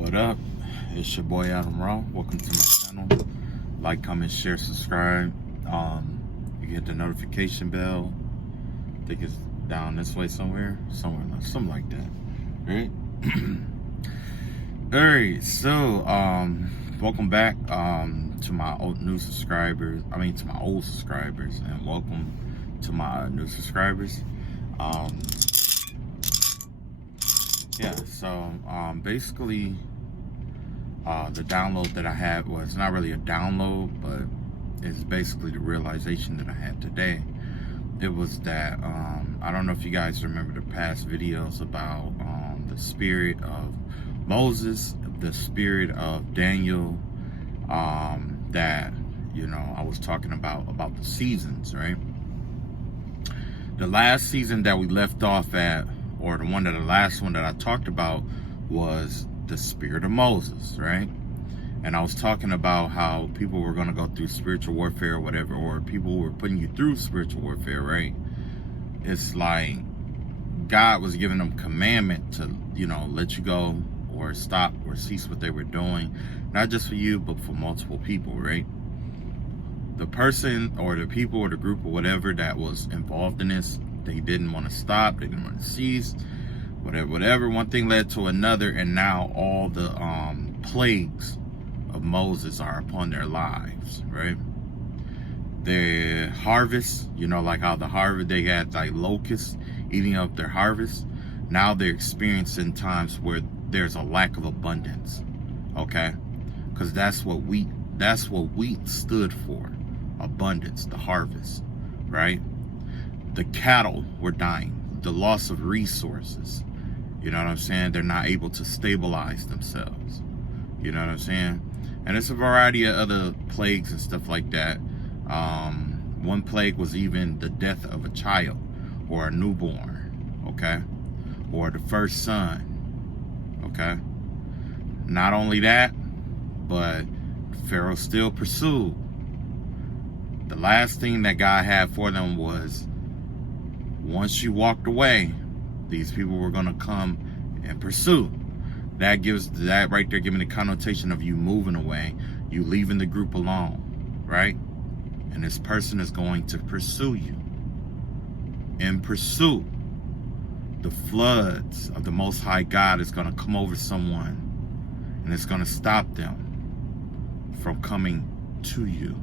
What up? It's your boy Adam Raw. Welcome to my channel. Like, comment, share, subscribe. You hit the notification bell. I think it's down this way somewhere, something like that. Right? Alright, so welcome back to my new subscribers. To my old subscribers, and welcome to my new subscribers. Yeah, so basically the download that I had was not really a download, but it's basically the realization that I had today. It was that I don't know if you guys remember the past videos about the spirit of Moses, the spirit of Daniel, that, you know, I was talking about the seasons, right? The last season that we left off at, or the last one that I talked about, was the spirit of Moses, right? And I was talking about how people were going to go through spiritual warfare or whatever, or people were putting you through spiritual warfare, right? It's like God was giving them commandment to, you know, let you go or stop or cease what they were doing, not just for you, but for multiple people, right? The person or the people or the group or whatever that was involved in this, they didn't want to stop, they didn't want to cease, whatever. One thing led to another, and now all the plagues of Moses are upon their lives, right? Their harvest, you know, like how the harvest, they had like locusts eating up their harvest. Now they're experiencing times where there's a lack of abundance, okay? Because that's what wheat stood for, abundance, the harvest, right? The cattle were dying, the loss of resources, you know what I'm saying? They're not able to stabilize themselves, you know what I'm saying? And it's a variety of other plagues and stuff like that. One plague was even the death of a child or a newborn, okay? Or the first son, okay? Not only that, but Pharaoh still pursued. The last thing that God had for them was, once you walked away, these people were going to come and pursue. That right there giving the connotation of you moving away, you leaving the group alone, right? And this person is going to pursue you. In pursuit, the floods of the Most High God is going to come over someone, and it's going to stop them from coming to you.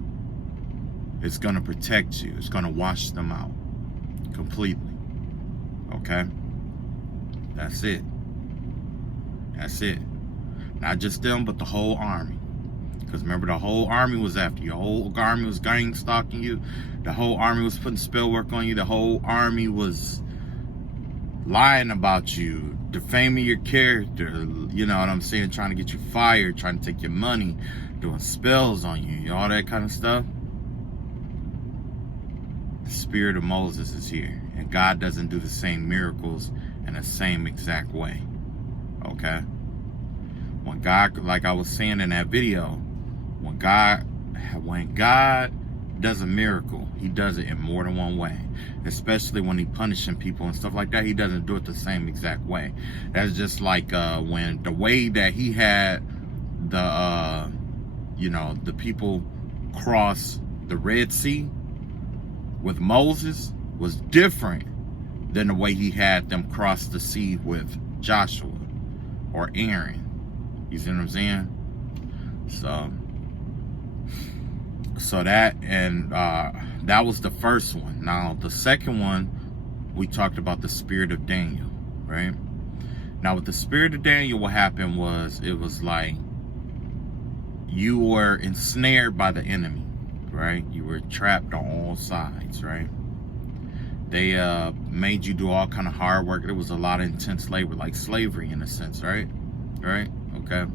It's going to protect you. It's going to wash them out completely. Okay? That's it. That's it. Not just them, but the whole army. Because remember, the whole army was after you. The whole army was gang stalking you. The whole army was putting spell work on you. The whole army was lying about you, defaming your character, you know what I'm saying, trying to get you fired, trying to take your money, doing spells on you, all that kind of stuff. The spirit of Moses is here, and God doesn't do the same miracles in the same exact way, okay? When God, like I was saying in that video, when God does a miracle, he does it in more than one way, especially when he's punishing people and stuff like that. He doesn't do it the same exact way. That's just like when the way that he had the you know, the people cross the Red Sea with Moses was different than the way he had them cross the sea with Joshua or Aaron. You see what I'm saying? So that, and that was the first one. Now the second one, we talked about the spirit of Daniel, right? Now with the spirit of Daniel, what happened was, it was like you were ensnared by the enemy, right? You were trapped on all sides, right? They made you do all kind of hard work. There was a lot of intense labor, like slavery in a sense, right? Right? Okay.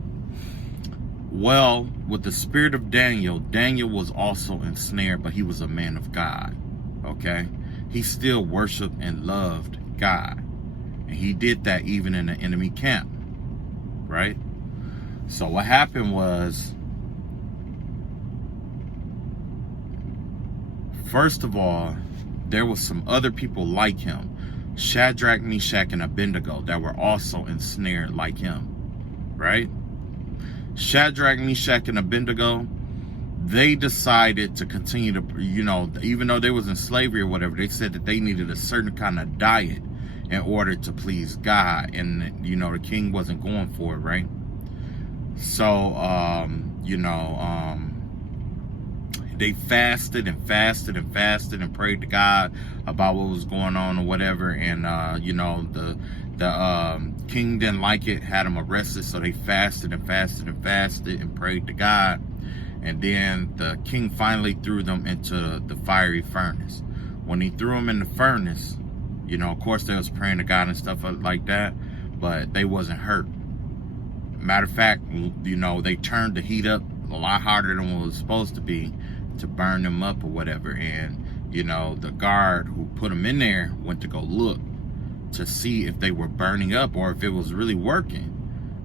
Well, with the spirit of Daniel, Daniel was also ensnared, but he was a man of God, okay? He still worshiped and loved God, and he did that even in the enemy camp, right? So what happened was, first of all, there was some other people like him, Shadrach, Meshach, and Abednego, that were also ensnared like him, right? Shadrach, Meshach, and Abednego, they decided to continue to, you know, even though they was in slavery or whatever, they said that they needed a certain kind of diet in order to please God. And, you know, the king wasn't going for it, right? So, they fasted and fasted and fasted and prayed to God about what was going on or whatever. And, the king didn't like it, had him arrested. So they fasted and fasted and fasted and prayed to God. And then the king finally threw them into the fiery furnace. When he threw them in the furnace, you know, of course they was praying to God and stuff like that, but they wasn't hurt. Matter of fact, you know, they turned the heat up a lot harder than what it was supposed to be to burn them up or whatever. And, you know, the guard who put them in there went to go look to see if they were burning up or if it was really working.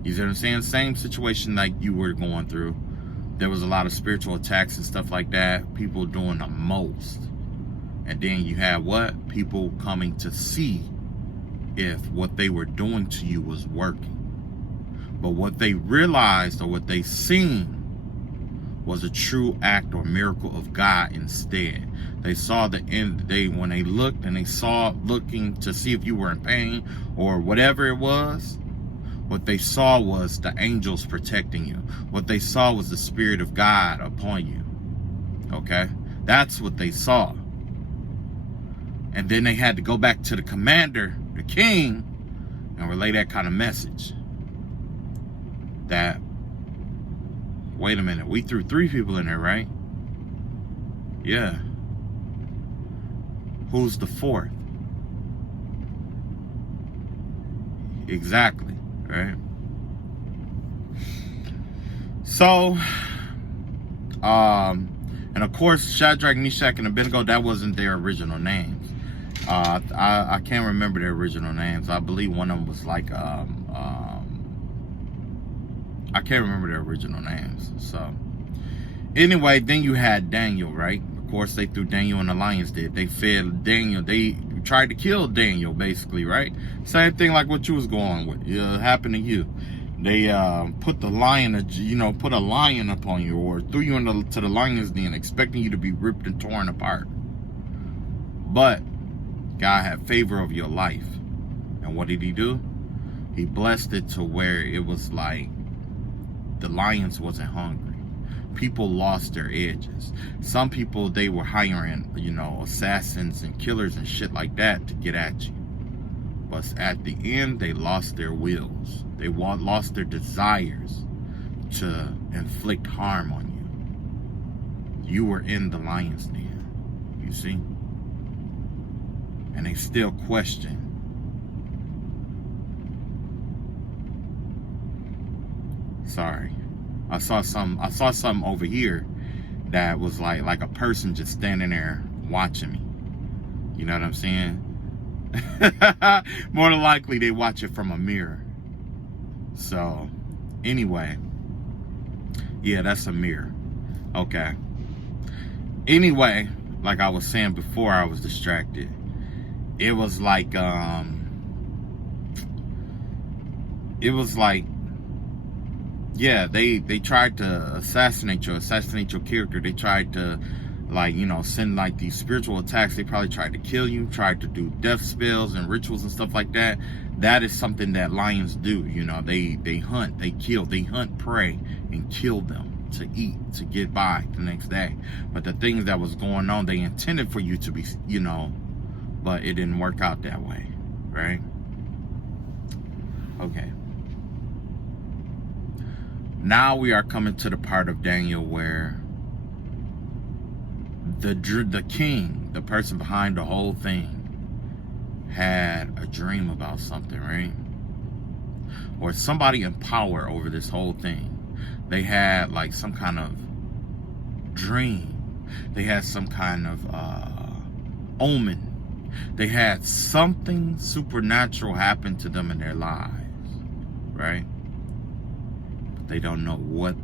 You see what I'm saying? Same situation like you were going through. There was a lot of spiritual attacks and stuff like that. People doing the most. And then you had what? People coming to see if what they were doing to you was working. But what they realized or what they seen was a true act or miracle of God instead. They saw the end. When they looked and they saw looking to see if you were in pain or whatever it was, what they saw was the angels protecting you. What they saw was the Spirit of God upon you. Okay? That's what they saw. And then they had to go back to the commander, the king, and relay that kind of message. That, wait a minute, we threw 3 people in there, right? Yeah. Who's the 4th? Exactly. Right. So, and of course, Shadrach, Meshach, and Abednego, that wasn't their original names. I can't remember their original names. I believe one of them was like, I can't remember their original names. So, anyway, then you had Daniel, right? Of course, they threw Daniel in the lion's den. They fed Daniel. They tried to kill Daniel, basically, right? Same thing like what you was going with. It happened to you. They put the lion, put a lion upon you, or threw you to the lion's den, expecting you to be ripped and torn apart. But God had favor of your life. And what did he do? He blessed it to where it was like the lions wasn't hungry. People lost their edges. Some people, they were hiring, assassins and killers and shit like that to get at you. But at the end, they lost their wills. They lost their desires to inflict harm on you. You were in the lion's den, you see? And they still question. Sorry. I saw something over here that was like a person just standing there watching me. You know what I'm saying? More than likely they watch it from a mirror. So anyway, yeah, that's a mirror. Okay. Anyway, like I was saying before, I was distracted. It was like yeah, they tried to assassinate your character. They tried to, send like these spiritual attacks. They probably tried to kill you, tried to do death spells and rituals and stuff like that. That is something that lions do. They hunt, they kill, they hunt prey and kill them to eat, to get by the next day. But the things that was going on, they intended for you to be, but it didn't work out that way, right? Okay. Now we are coming to the part of Daniel where the king, the person behind the whole thing, had a dream about something, right? Or somebody in power over this whole thing. They had like some kind of dream. They had some kind of omen. They had something supernatural happen to them in their lives, right? They don't know what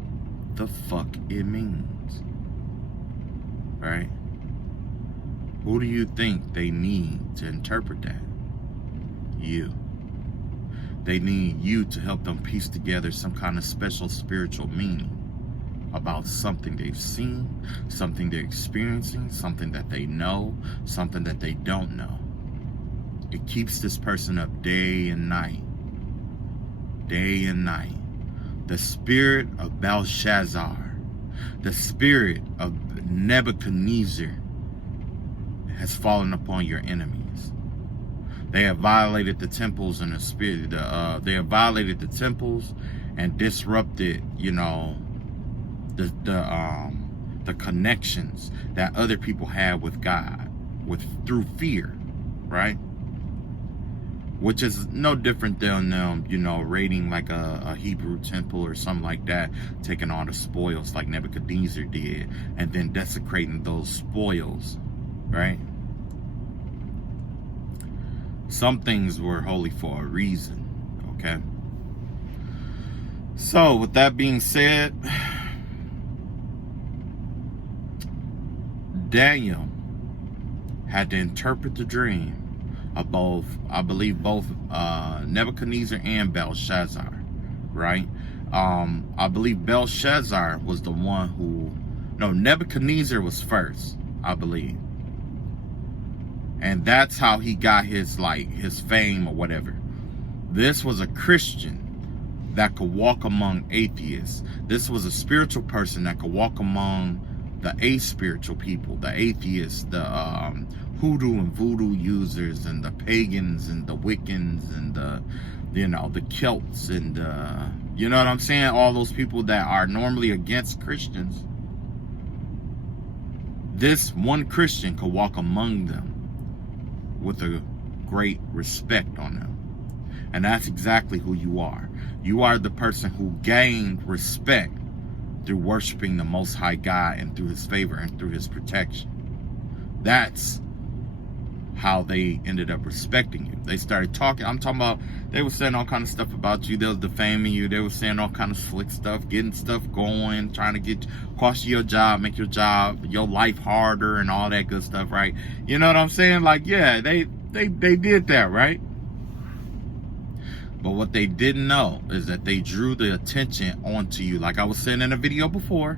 the fuck it means, right? Who do you think they need to interpret that? You. They need you to help them piece together some kind of special spiritual meaning about something they've seen, something they're experiencing, something that they know, something that they don't know. It keeps this person up day and night. Day and night. The spirit of Belshazzar, the spirit of Nebuchadnezzar has fallen upon your enemies. They have violated the temples and the spirit. They have violated the temples and disrupted, the connections that other people have with God, through fear, right? Which is no different than them, raiding like a Hebrew temple or something like that, taking all the spoils like Nebuchadnezzar did, and then desecrating those spoils, right? Some things were holy for a reason, okay? So, with that being said, Daniel had to interpret the dream of both, I believe, both Nebuchadnezzar and Belshazzar, right? I believe Belshazzar was the one who, no, Nebuchadnezzar was first, I believe. And that's how he got his fame or whatever. This was a Christian that could walk among atheists. This was a spiritual person that could walk among the aspiritual people, the atheists, the hoodoo and voodoo users, and the pagans and the Wiccans and the Celts and you know what I'm saying? All those people that are normally against Christians. This one Christian could walk among them with a great respect on them. And that's exactly who you are. You are the person who gained respect through worshiping the Most High God and through his favor and through his protection. That's how they ended up respecting you. They started talking. I'm talking about, they were saying all kind of stuff about you. They was defaming you. They were saying all kind of slick stuff, getting stuff going, trying to cost you your job, make your life harder and all that good stuff, right? You know what I'm saying? Like, yeah, they did that, right? But what they didn't know is that they drew the attention onto you. Like I was saying in a video before,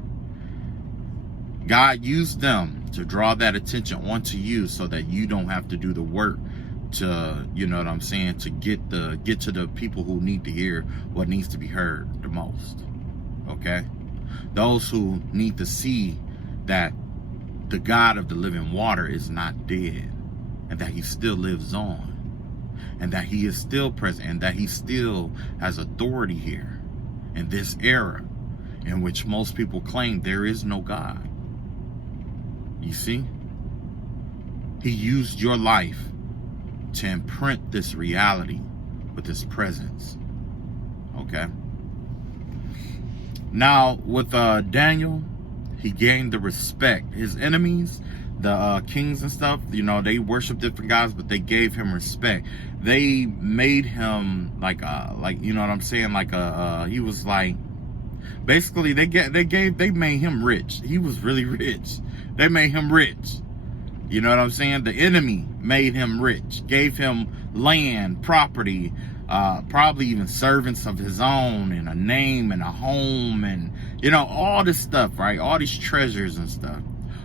God used them to draw that attention onto you so that you don't have to do the work to, you know what I'm saying, to get to the people who need to hear what needs to be heard the most. Okay? Those who need to see that the God of the living water is not dead, and that he still lives on, and that he is still present, and that he still has authority here in this era in which most people claim there is no God. You see? He used your life to imprint this reality with his presence. Okay? Now, with Daniel, he gained the respect. His enemies, the kings and stuff, they worshiped different gods, but they gave him respect. They made him like you know what I'm saying, he was like, basically they made him rich. He was really rich. They made him rich. You know what I'm saying? The enemy made him rich, gave him land, property, probably even servants of his own, and a name and a home, and all this stuff, right? All these treasures and stuff.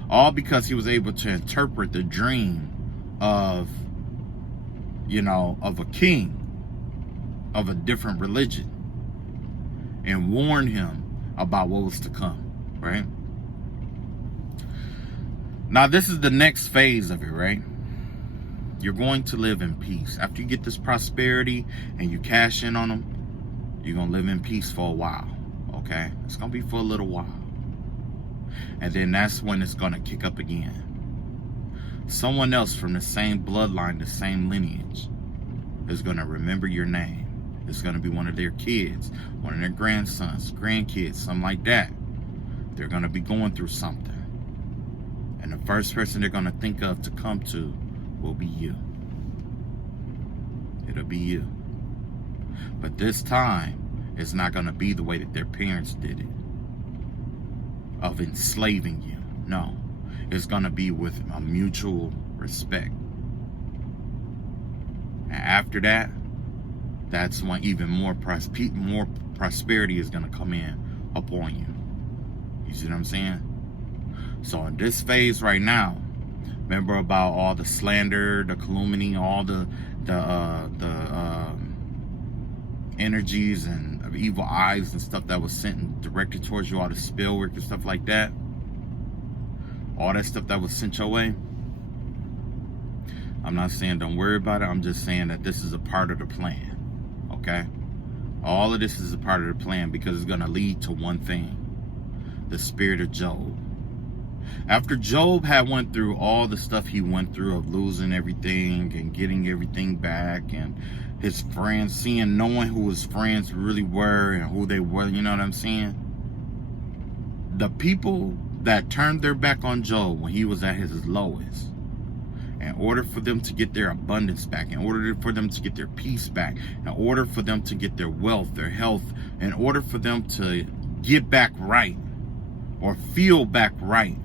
All because he was able to interpret the dream of a king of a different religion and warn him about what was to come, right? Now, this is the next phase of it, right? You're going to live in peace. After you get this prosperity and you cash in on them, you're going to live in peace for a while, okay? It's going to be for a little while. And then that's when it's going to kick up again. Someone else from the same bloodline, the same lineage, is going to remember your name. It's going to be one of their kids, one of their grandsons, grandkids, something like that. They're going to be going through something. And the first person they're going to think of to come to will be you. It'll be you. But this time, it's not going to be the way that their parents did it, of enslaving you. No. It's going to be with a mutual respect. And after that, that's when even more prosperity is going to come in upon you. You see what I'm saying? So in this phase right now, remember about all the slander, the calumny, all the energies and of evil eyes and stuff that was sent and directed towards you, all the spell work and stuff like that, all that stuff that was sent your way. I'm not saying don't worry about it. I'm just saying that this is a part of the plan. Okay? All of this is a part of the plan because it's going to lead to one thing. The spirit of Job. After Job had went through all the stuff he went through of losing everything and getting everything back, and his friends, knowing who his friends really were and who they were, you know what I'm saying? The people that turned their back on Job when he was at his lowest, in order for them to get their abundance back, in order for them to get their peace back, in order for them to get their wealth, their health, in order for them to get back right or feel back right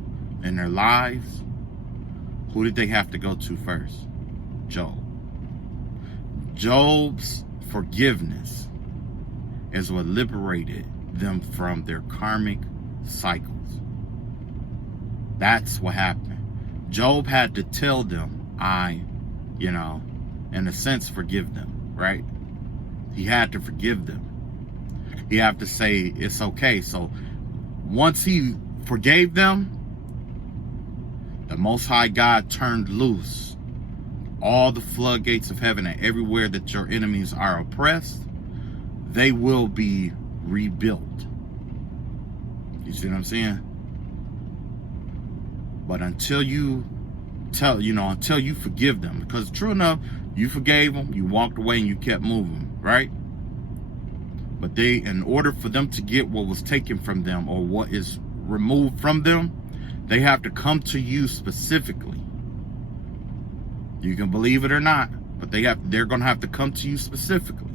in their lives, who did they have to go to first? Job. Job's forgiveness is what liberated them from their karmic cycles. That's what happened. Job had to tell them, in a sense, forgive them, right? He had to forgive them. He had to say, it's okay. So once he forgave them, the Most High God turned loose all the floodgates of heaven, and everywhere that your enemies are oppressed, they will be rebuilt. You see what I'm saying? But until you forgive them, because true enough, you forgave them, you walked away and you kept moving, right? But in order for them to get what was taken from them or what is removed from them, they have to come to you specifically. You can believe it or not, but they're going to have to come to you specifically.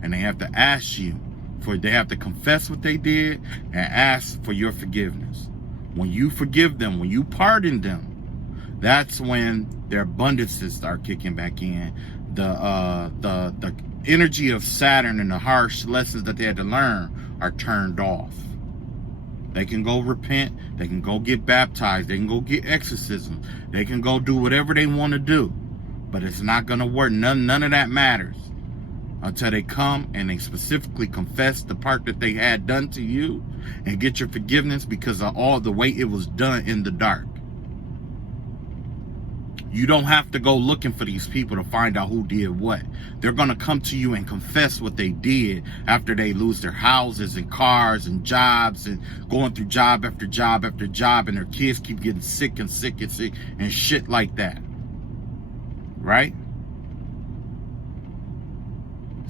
And they have to ask you they have to confess what they did and ask for your forgiveness. When you forgive them, when you pardon them, that's when their abundances start kicking back in. The energy of Saturn and the harsh lessons that they had to learn are turned off. They can go repent. They can go get baptized. They can go get exorcism. They can go do whatever they want to do. But it's not going to work. None of that matters until they come and they specifically confess the part that they had done to you and get your forgiveness because of all the way it was done in the dark. You don't have to go looking for these people to find out who did what. They're going to come to you and confess what they did after they lose their houses and cars and jobs and going through job after job after job, and their kids keep getting sick and sick and sick and shit like that. Right?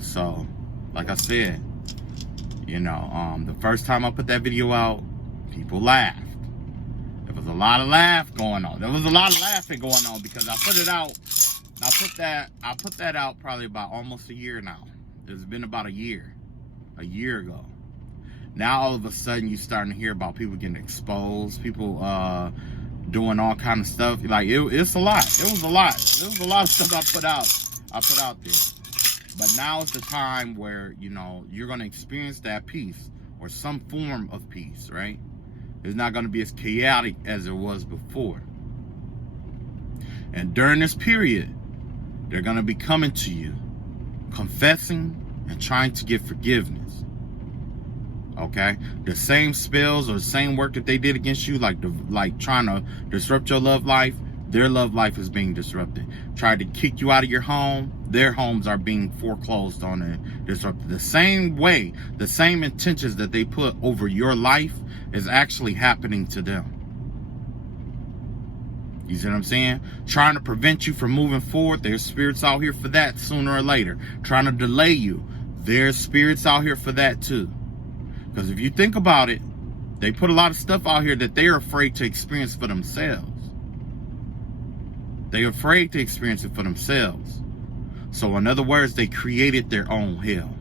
So, like I said, the first time I put that video out, people laughed. There was a lot of laughing going on because I put it out. I put that out probably about almost a year now. It's been about a year ago. Now all of a sudden you're starting to hear about people getting exposed, people doing all kind of stuff. Like it's a lot. It was a lot. There was a lot of stuff I put out there. But now is the time where you're going to experience that peace or some form of peace, right? It's not going to be as chaotic as it was before. And during this period, they're going to be coming to you, confessing and trying to get forgiveness. Okay? The same spells or the same work that they did against you, like trying to disrupt your love life, their love life is being disrupted. Tried to kick you out of your home, their homes are being foreclosed on and disrupted. The same way, the same intentions that they put over your life is actually happening to them. You see what I'm saying? Trying to prevent you from moving forward. There's spirits out here for that sooner or later. Trying to delay you. There's spirits out here for that too. Because if you think about it, they put a lot of stuff out here that they're afraid to experience for themselves. They're afraid to experience it for themselves. So in other words, they created their own hell.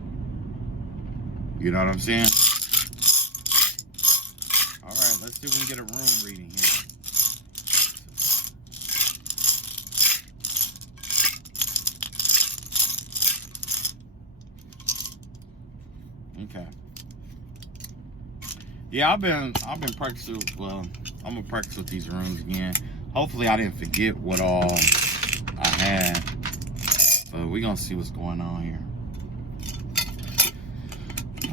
You know what I'm saying? All right, let's see if we can get a room reading here. Yeah, I've been practicing. Well, I'm gonna practice with these runes again. Hopefully, I didn't forget what all I had. But we're gonna see what's going on here.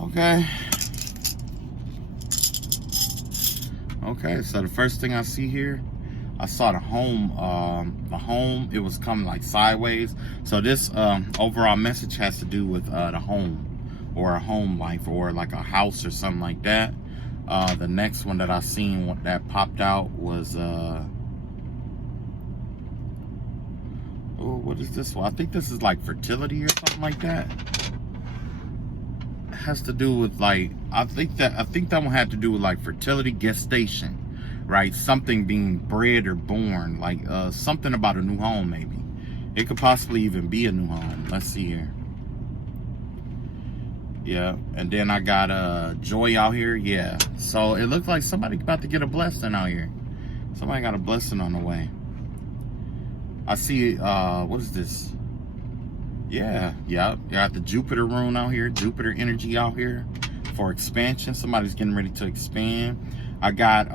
Okay. Okay, so the first thing I see here, I saw the home. It was coming like sideways. So this overall message has to do with the home, or a home life, or like a house or something like that. The next one that I seen that popped out was what is this one? I think this is like fertility or something like that. It has to do with like, I think that one had to do with like fertility, gestation, right? Something being bred or born, like something about a new home maybe. It could possibly even be a new home. Let's see here. Yeah, and then I got joy out here. Yeah, so it looks like somebody about to get a blessing out here. Somebody got a blessing on the way. I see, what is this? Yeah, you got the Jupiter rune out here, Jupiter energy out here for expansion. Somebody's getting ready to expand. I got,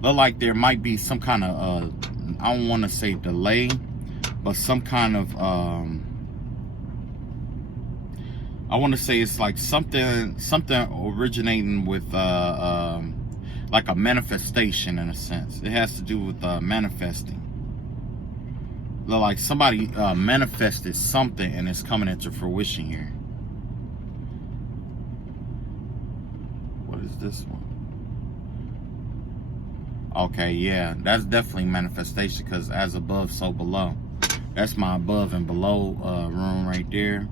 look like there might be some kind of, I don't want to say delay, but some kind of, I want to say it's like something originating with, like a manifestation in a sense. It has to do with manifesting. Like somebody manifested something and it's coming into fruition here. What is this one? Okay, yeah, that's definitely manifestation, because as above, so below. That's my above and below room right there.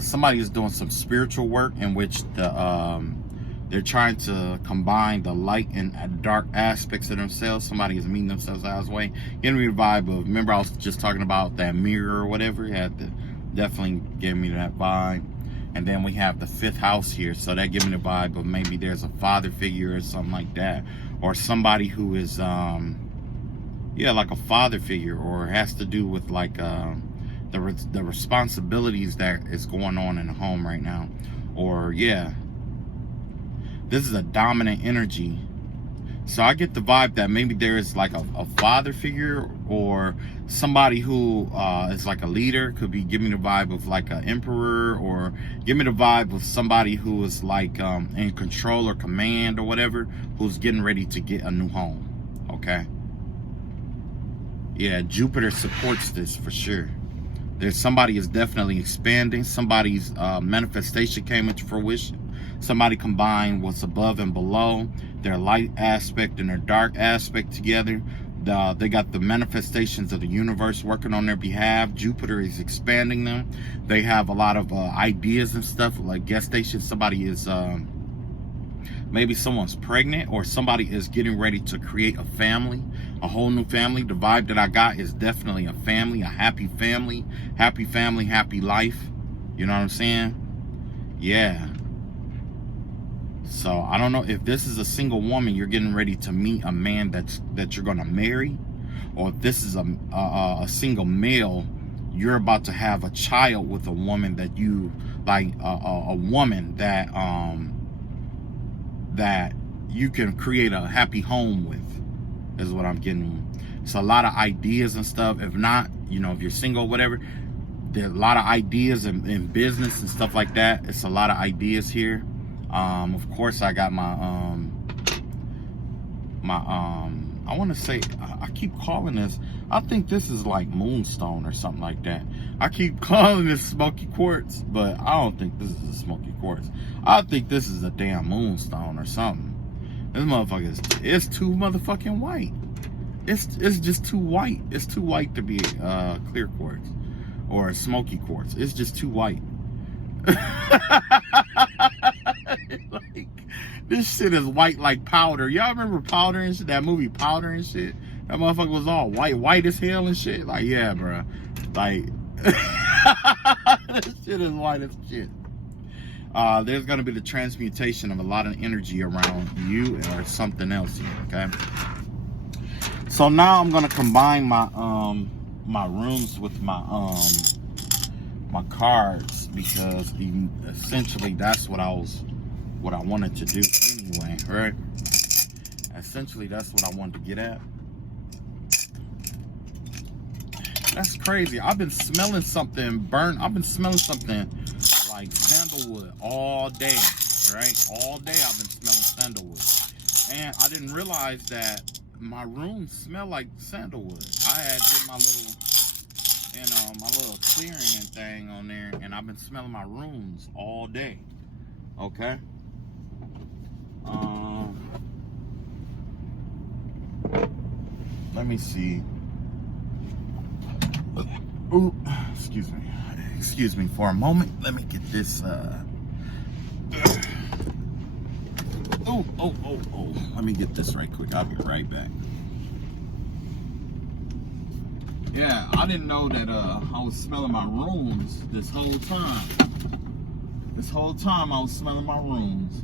Somebody is doing some spiritual work in which they're trying to combine the light and dark aspects of themselves. Somebody is meeting themselves halfway. Getting me the vibe of, remember I was just talking about that mirror or whatever? It had to definitely give me that vibe. And then we have the 5th house here. So that gives me the vibe of maybe there's a father figure or something like that. Or somebody who is, yeah, like a father figure, or has to do with like the responsibilities that is going on in the home right now. Or, yeah. This is a dominant energy. So I get the vibe that maybe there is like a father figure, or somebody who is like a leader. Could be giving me the vibe of like an emperor, or give me the vibe of somebody who is like in control or command or whatever, who's getting ready to get a new home. Okay. Yeah, Jupiter supports this for sure. There's somebody is definitely expanding. Somebody's manifestation came into fruition. Somebody combined what's above and below, their light aspect and their dark aspect together. They got the manifestations of the universe working on their behalf. Jupiter is expanding them. They have a lot of ideas and stuff, like gestation. Somebody is, maybe someone's pregnant, or somebody is getting ready to create a family, a whole new family. The vibe that I got is definitely a family, a happy family, happy life. You know what I'm saying? Yeah. So I don't know if this is a single woman, you're getting ready to meet a man that you're gonna marry, or if this is a single male, you're about to have a child with a woman that you like, a woman that that you can create a happy home with, is what I'm getting. It's a lot of ideas and stuff. If not, you know, if you're single, whatever, there's a lot of ideas in business and stuff like that. It's a lot of ideas here. Of course, I got my I want to say, I keep calling this, I think this is like moonstone or something like that. I keep calling this smoky quartz, but I don't think this is a smoky quartz. I think this is a damn moonstone or something. This motherfucker it's too motherfucking white. It's just too white. It's too white to be clear quartz or a smoky quartz. It's just too white. Like, this shit is white like powder. Y'all remember Powder and shit? That movie Powder and shit? That motherfucker was all white as hell and shit. Like, yeah, bro. Like, this shit is white as shit. There's gonna be the transmutation of a lot of energy around you or something else here, okay? So now I'm gonna combine my my rooms with my my cards, because essentially that's what I was what I wanted to do anyway, right? Essentially, that's what I wanted to get at. That's crazy. I've been smelling something burnt. I've been smelling something like sandalwood all day, right? All day I've been smelling sandalwood. And I didn't realize that my room smelled like sandalwood. I had did my little, my little clearing thing on there, and I've been smelling my rooms all day. Okay. Let me see. Ooh, excuse me for a moment. Let me get this. Oh. Let me get this right quick. I'll be right back. Yeah, I didn't know that I was smelling my rooms this whole time. This whole time I was smelling my rooms.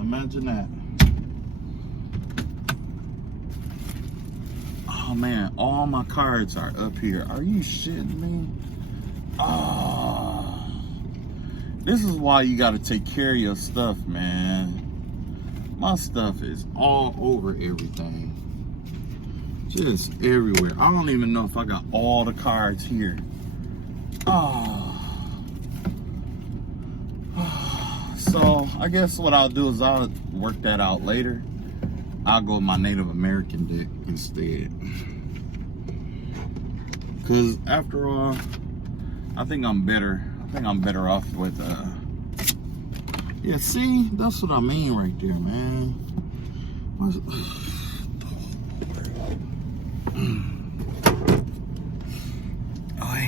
Imagine that. Oh man, all my cards are up here. Are you shitting me? Oh, this is why you gotta take care of your stuff, man. My stuff is all over everything. Just everywhere. I don't even know if I got all the cards here. Oh. So I guess what I'll do is I'll work that out later. I'll go with my Native American deck instead. Cause after all, I think I'm better off with yeah, see, that's what I mean right there, man. Oi.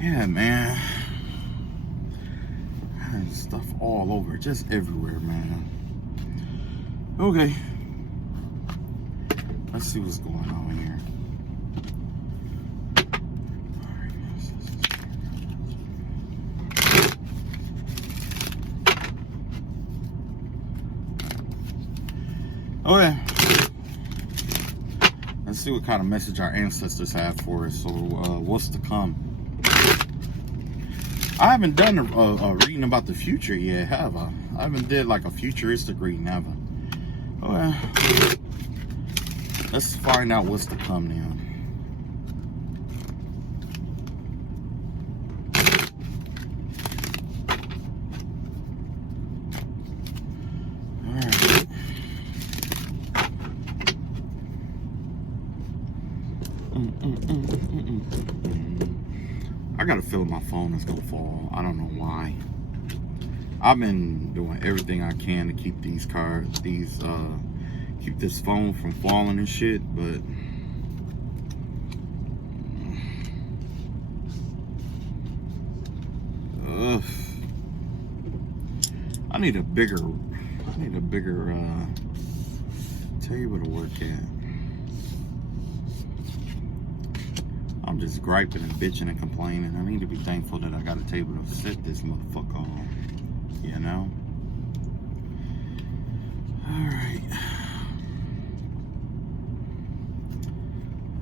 Yeah, man. There's stuff all over, just everywhere, man. Okay. Let's see what's going on here. Okay. Let's see what kind of message our ancestors have for us. So, what's to come? I haven't done a reading about the future yet, have I? I haven't did like a futuristic reading, have I? Okay. Let's find out what's to come now. I got a feeling my phone is gonna fall. I don't know why. I've been doing everything I can to keep these cards, keep this phone from falling and shit, but I need a bigger table to work at. I'm just griping and bitching and complaining. I need to be thankful that I got a table to sit this motherfucker on. You know? Alright.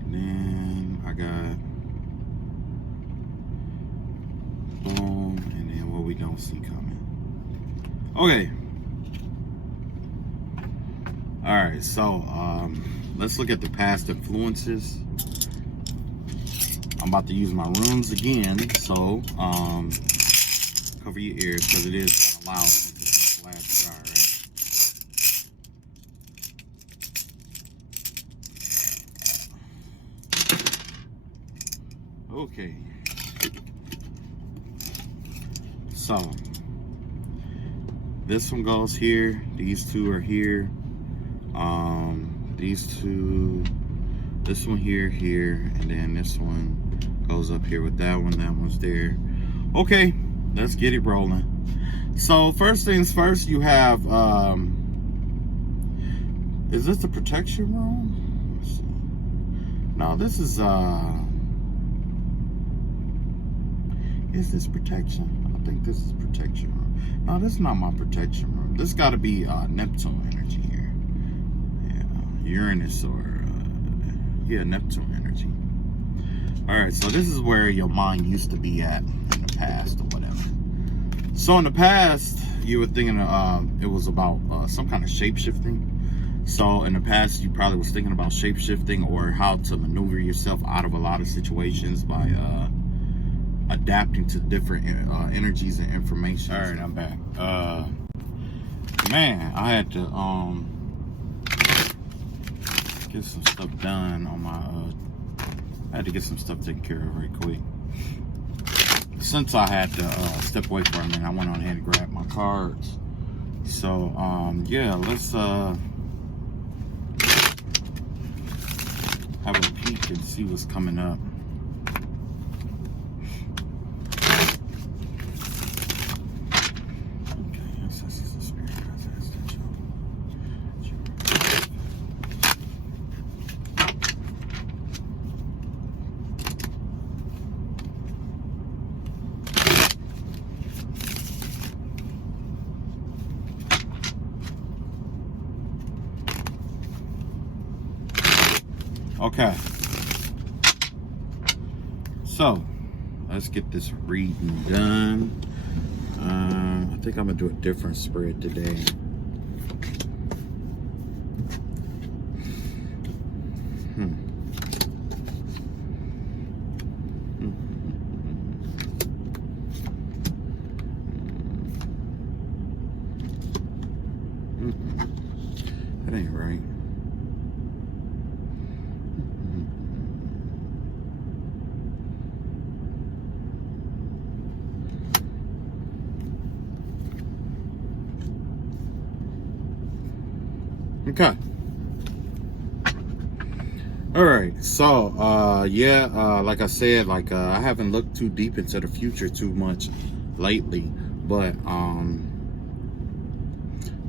And then I got boom, and then what we don't see coming. Okay. Alright, so let's look at the past influences. I'm about to use my runes again, so cover your ears because it is kind of loud with this glass jar, right? Okay. So this one goes here. These two are here. These two. This one here, and then this one goes up here with that one. That one's there. Okay, let's get it rolling. So first things first, you have is this the protection room? No, this is this protection? I think this is protection room. No, this is not my protection room. This got to be Neptune energy here. Yeah, Uranus or yeah, Neptune energy. All right, so this is where your mind used to be at in the past or whatever. So in the past, you were thinking it was about some kind of shape-shifting. So in the past, you probably was thinking about shape-shifting or how to maneuver yourself out of a lot of situations by adapting to different energies and information. All right, I'm back. Man, I had to get some stuff done on my I had to get some stuff taken care of very quick. Since I had to step away for a minute, I went on ahead and grabbed my cards. So yeah, let's have a peek and see what's coming up. Okay, so let's get this reading done. I think I'm gonna do a different spread today. That ain't right. Okay. All right. So, yeah, like I said, like, I haven't looked too deep into the future too much lately, but,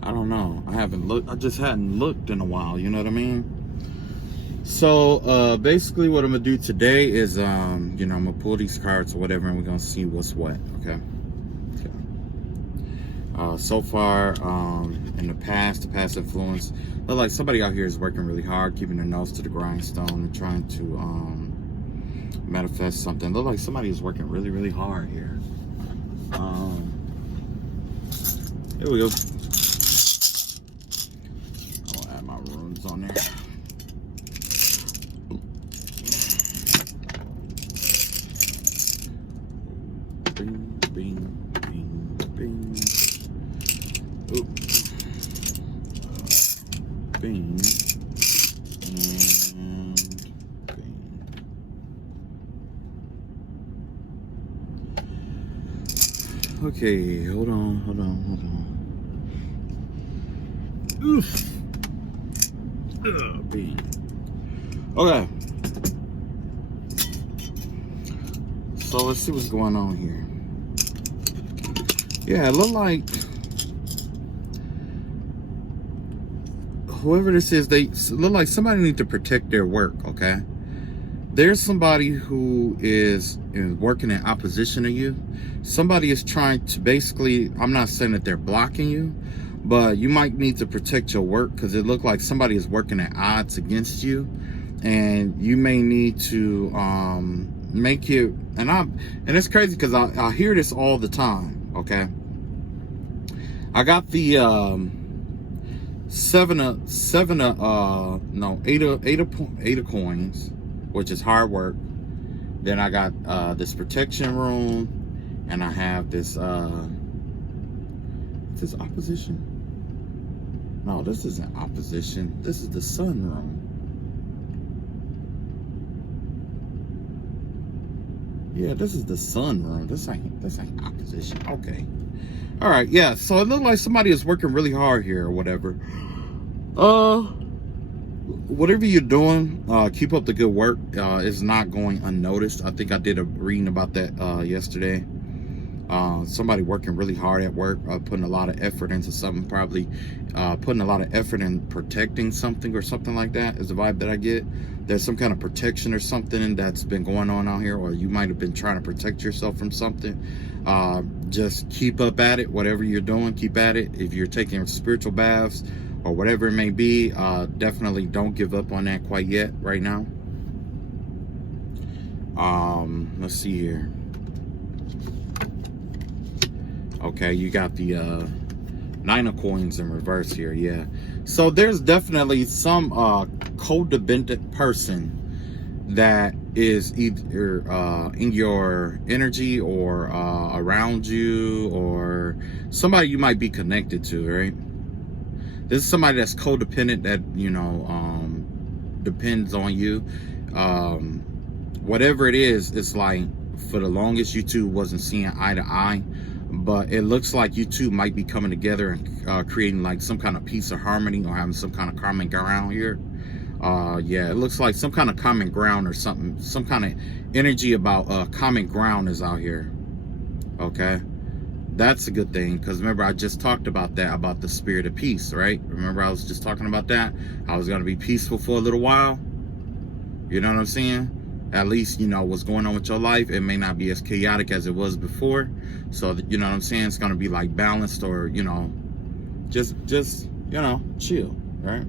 I don't know. I just hadn't looked in a while, you know what I mean? So, basically what I'm gonna do today is, you know, I'm gonna pull these cards or whatever, and we're gonna see what's what, okay? So far, in the past influence, look like somebody out here is working really hard, keeping their nose to the grindstone and trying to manifest something. Look like somebody is working really, really hard here. Here we go. I'll add my runes on there. Bing, bing, bing, bing. Oop. Bing. And bing. Okay, hold on. Oof. Bing. Okay. So let's see what's going on here. Yeah, it looked like whoever this is, they look like somebody needs to protect their work, okay? There's somebody who is working in opposition to you. Somebody is trying to basically, I'm not saying that they're blocking you, but you might need to protect your work because it looked like somebody is working at odds against you. And you may need to make it, and it's crazy because I hear this all the time, okay? I got the eight of coins, which is hard work. Then I got this protection rune, and I have this is this opposition? No, this isn't opposition. This is the sun rune. Yeah, this is the sun rune. This ain't opposition. Okay. All right, yeah, so it looks like somebody is working really hard here or whatever. Whatever you're doing, keep up the good work. It's not going unnoticed. I think I did a reading about that yesterday. Somebody working really hard at work, putting a lot of effort into something, probably putting a lot of effort in protecting something or something like that is the vibe that I get. There's some kind of protection or something that's been going on out here, or you might have been trying to protect yourself from something. Just keep up at it. Whatever you're doing, keep at it. If you're taking spiritual baths or whatever it may be, definitely don't give up on that quite yet right now. Let's see here. Okay, you got the Nine of Coins in reverse here. Yeah, so there's definitely some codependent person that is either in your energy or around you, or somebody you might be connected to, right? This is somebody that's codependent, that, you know, depends on you. Whatever it is, it's like for the longest you two wasn't seeing eye to eye, but it looks like you two might be coming together and creating like some kind of peace or harmony, or having some kind of common ground here. Yeah, it looks like some kind of common ground or something, some kind of energy about common ground is out here. Okay, that's a good thing, because remember I just talked about that, about the spirit of peace, right? Remember I was just talking about that. I was going to be peaceful for a little while. You know what I'm saying? At least, you know, what's going on with your life, it may not be as chaotic as it was before. So, you know what I'm saying? It's going to be like balanced, or, you know, just, you know, chill, right?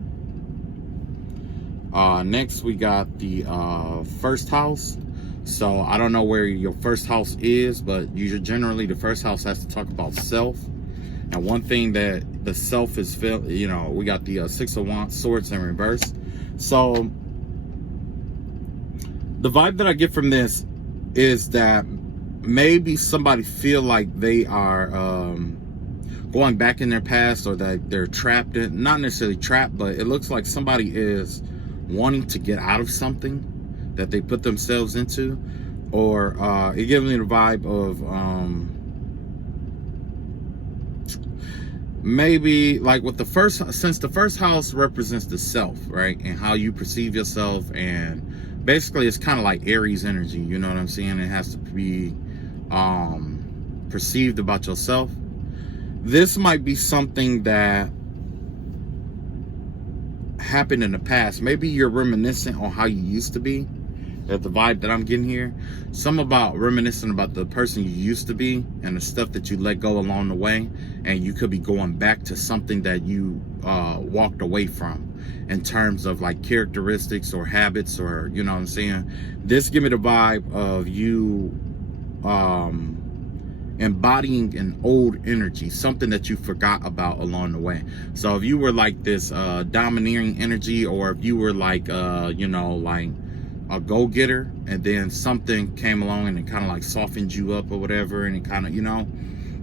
Next we got the first house. So I don't know where your first house is, but usually generally the first house has to talk about self. And one thing that the self is, you know, we got the Six of Swords in reverse. So the vibe that I get from this is that maybe somebody feel like they are going back in their past, or that they're trapped in, not necessarily trapped, but it looks like somebody is wanting to get out of something that they put themselves into. Or it gives me the vibe of maybe like with the first, since the first house represents the self, right, and how you perceive yourself, and basically it's kind of like Aries energy, you know what I'm saying? It has to be perceived about yourself. This might be something that happened in the past. Maybe you're reminiscent on how you used to be. That's the vibe that I'm getting here. Some about reminiscing about the person you used to be and the stuff that you let go along the way, and you could be going back to something that you walked away from in terms of like characteristics or habits, or, you know what I'm saying? This give me the vibe of you embodying an old energy, something that you forgot about along the way. So if you were like this domineering energy, or if you were like you know, like a go-getter, and then something came along and it kind of like softened you up or whatever, and it kind of, you know,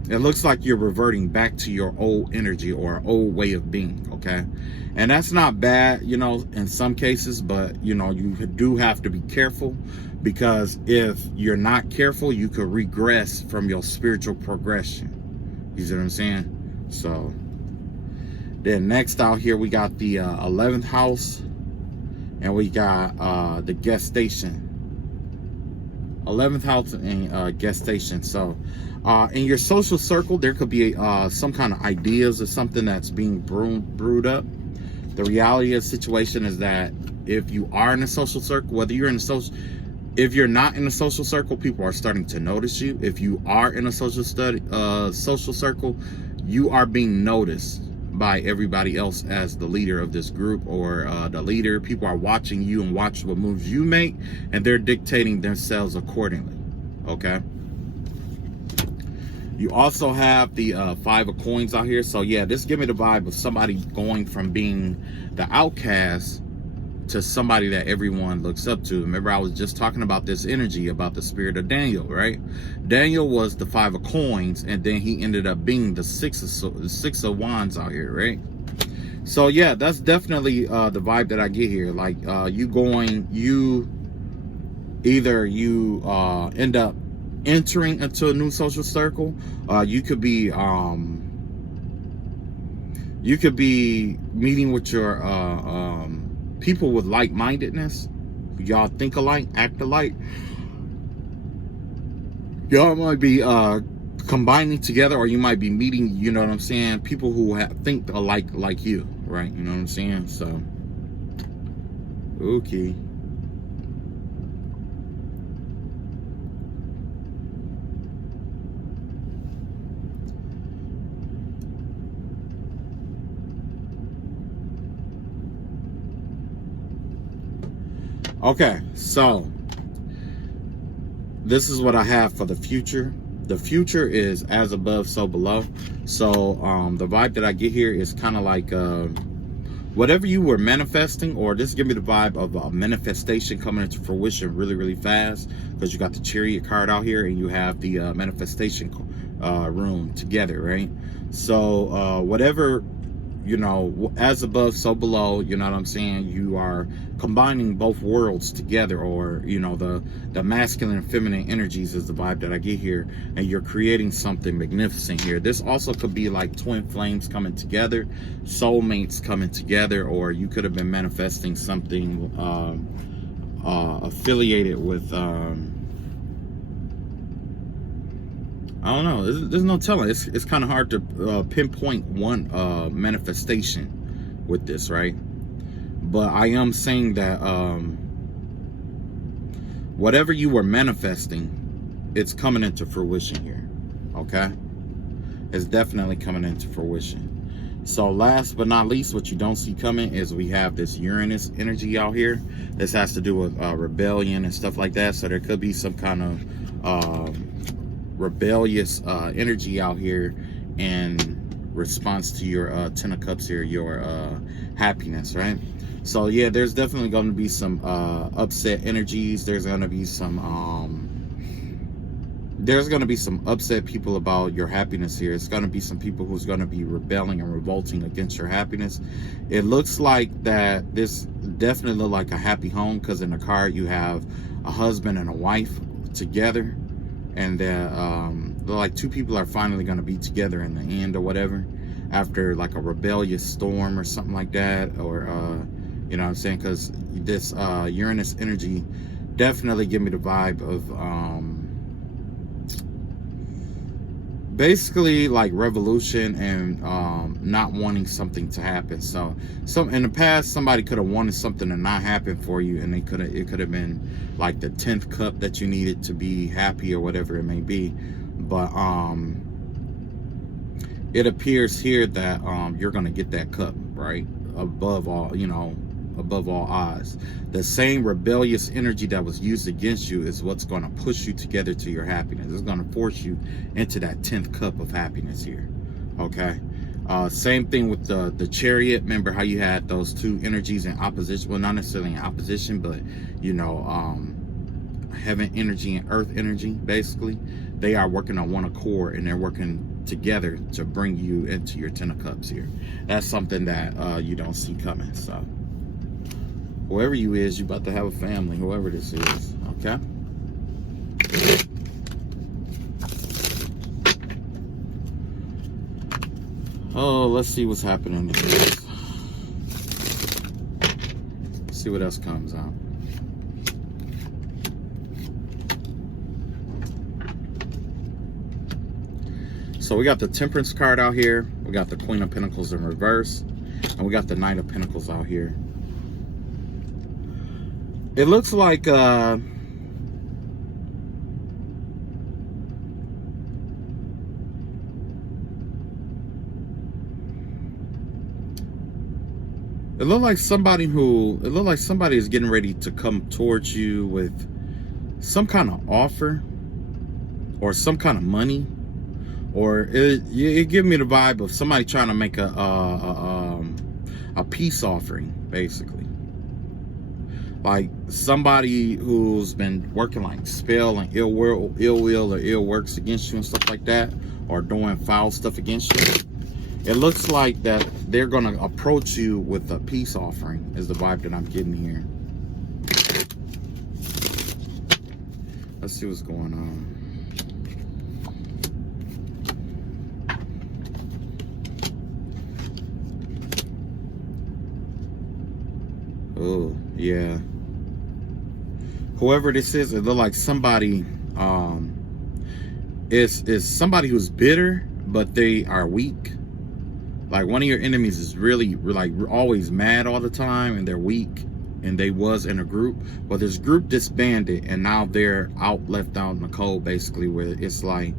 it looks like you're reverting back to your old energy or old way of being. Okay, and that's not bad, you know, in some cases, but you know, you do have to be careful, because if you're not careful, you could regress from your spiritual progression. You see what I'm saying? So then next out here we got the 11th house, and we got the gestation. 11th house and gestation. So in your social circle, there could be some kind of ideas or something that's being brewed up. The reality of the situation is that if you are in a social circle, whether you're in a social, if you're not in a social circle, people are starting to notice you. If you are in a social circle, you are being noticed by everybody else as the leader of this group, or the leader. People are watching you and watch what moves you make, and they're dictating themselves accordingly. Okay. You also have the 5 of Coins out here. So yeah, this give me the vibe of somebody going from being the outcast to somebody that everyone looks up to. Remember, I was just talking about this energy, about the spirit of Daniel, right? Daniel was the 5 of Coins, and then he ended up being the six of Wands out here, right? So yeah, that's definitely the vibe that I get here. Like you either end up entering into a new social circle. You could be meeting with your people with like-mindedness. Y'all think alike, act alike. Y'all might be combining together, or you might be meeting, you know what I'm saying, people who think alike like you, right? You know what I'm saying? So okay. Okay, so this is what I have for the future. the future is as above, so below. So the vibe that I get here is kind of like whatever you were manifesting, or this give me the vibe of a manifestation coming into fruition really, really fast, because you got the Chariot card out here and you have the manifestation room together, right? So whatever, you know, as above, so below, you know what I'm saying? You are combining both worlds together, or, you know, the masculine and feminine energies is the vibe that I get here, and you're creating something magnificent here. This also could be like twin flames coming together, soulmates coming together, or you could have been manifesting something affiliated with I don't know. There's no telling. It's kind of hard to pinpoint one manifestation with this, right? But I am saying that whatever you were manifesting, it's coming into fruition here. Okay? It's definitely coming into fruition. So last but not least, what you don't see coming is we have this Uranus energy out here. This has to do with rebellion and stuff like that. So there could be some kind of rebellious energy out here in response to your Ten of Cups here, your happiness, right? So yeah, there's definitely going to be some upset energies. There's going to be some upset people about your happiness here. It's going to be some people who's going to be rebelling and revolting against your happiness. It looks like that this definitely look like a happy home, because in the card you have a husband and a wife together, and like two people are finally going to be together in the end or whatever, after like a rebellious storm or something like that, or you know what I'm saying? Because this Uranus energy definitely give me the vibe of basically like revolution and not wanting something to happen. So in the past, somebody could have wanted something to not happen for you, and it could have been like the 10th cup that you needed to be happy or whatever it may be. But it appears here that you're gonna get that cup, right? Above all, you know, above all odds. The same rebellious energy that was used against you is what's going to push you together to your happiness. It's going to force you into that 10th cup of happiness here. Okay. Same thing with the Chariot. Remember how you had those two energies in opposition? Well, not necessarily in opposition, but you know, heaven energy and earth energy, basically. They are working on one accord, and they're working together to bring you into your 10 of Cups here. That's something that you don't see coming. So whoever you is, you about to have a family, whoever this is, okay? Oh, let's see what's happening here. Let's see what else comes out. So we got the Temperance card out here. We got the Queen of Pentacles in reverse. And we got the Knight of Pentacles out here. It looks like it looked like somebody is getting ready to come towards you with some kind of offer or some kind of money, or it give me the vibe of somebody trying to make a peace offering, basically. Like somebody who's been working like spell and ill will or ill works against you and stuff like that, or doing foul stuff against you. It looks like that they're going to approach you with a peace offering is the vibe that I'm getting here. Let's see what's going on. Oh, yeah. Whoever this is, it look like somebody is somebody who's bitter, but they are weak. Like one of your enemies is really like always mad all the time, and they're weak, and they was in a group, but this group disbanded, and now they're left out in the cold, basically, where it's like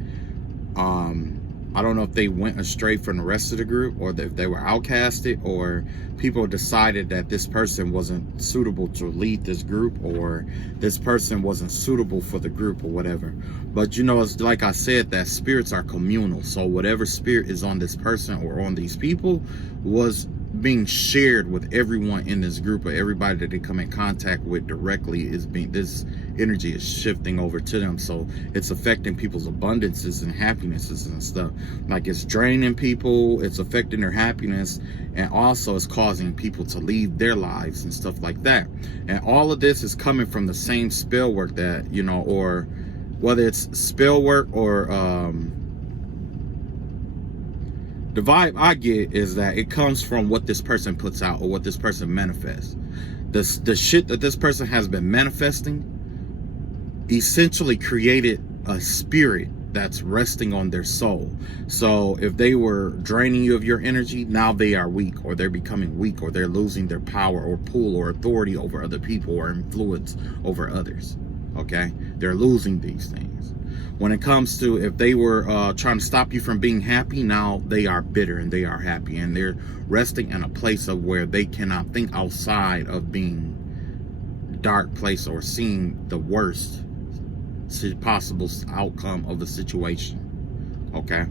I don't know if they went astray from the rest of the group, or if they were outcasted, or people decided that this person wasn't suitable to lead this group, or this person wasn't suitable for the group, or whatever. But you know, it's like I said, that spirits are communal. So whatever spirit is on this person or on these people was being shared with everyone in this group, or everybody that they come in contact with directly is being, this energy is shifting over to them. So it's affecting people's abundances and happinesses and stuff. Like, it's draining people, it's affecting their happiness, and also it's causing people to leave their lives and stuff like that. And all of this is coming from the same spell work that, you know, or whether it's spell work or the vibe I get is that it comes from what this person puts out, or what this person manifests. The shit that this person has been manifesting essentially created a spirit that's resting on their soul. So if they were draining you of your energy, now they are weak, or they're becoming weak, or they're losing their power or pull or authority over other people, or influence over others. Okay, they're losing these things. When it comes to, if they were trying to stop you from being happy, now they are bitter and they are happy, and they're resting in a place of where they cannot think outside of being dark place, or seeing the worst possible outcome of the situation. Okay,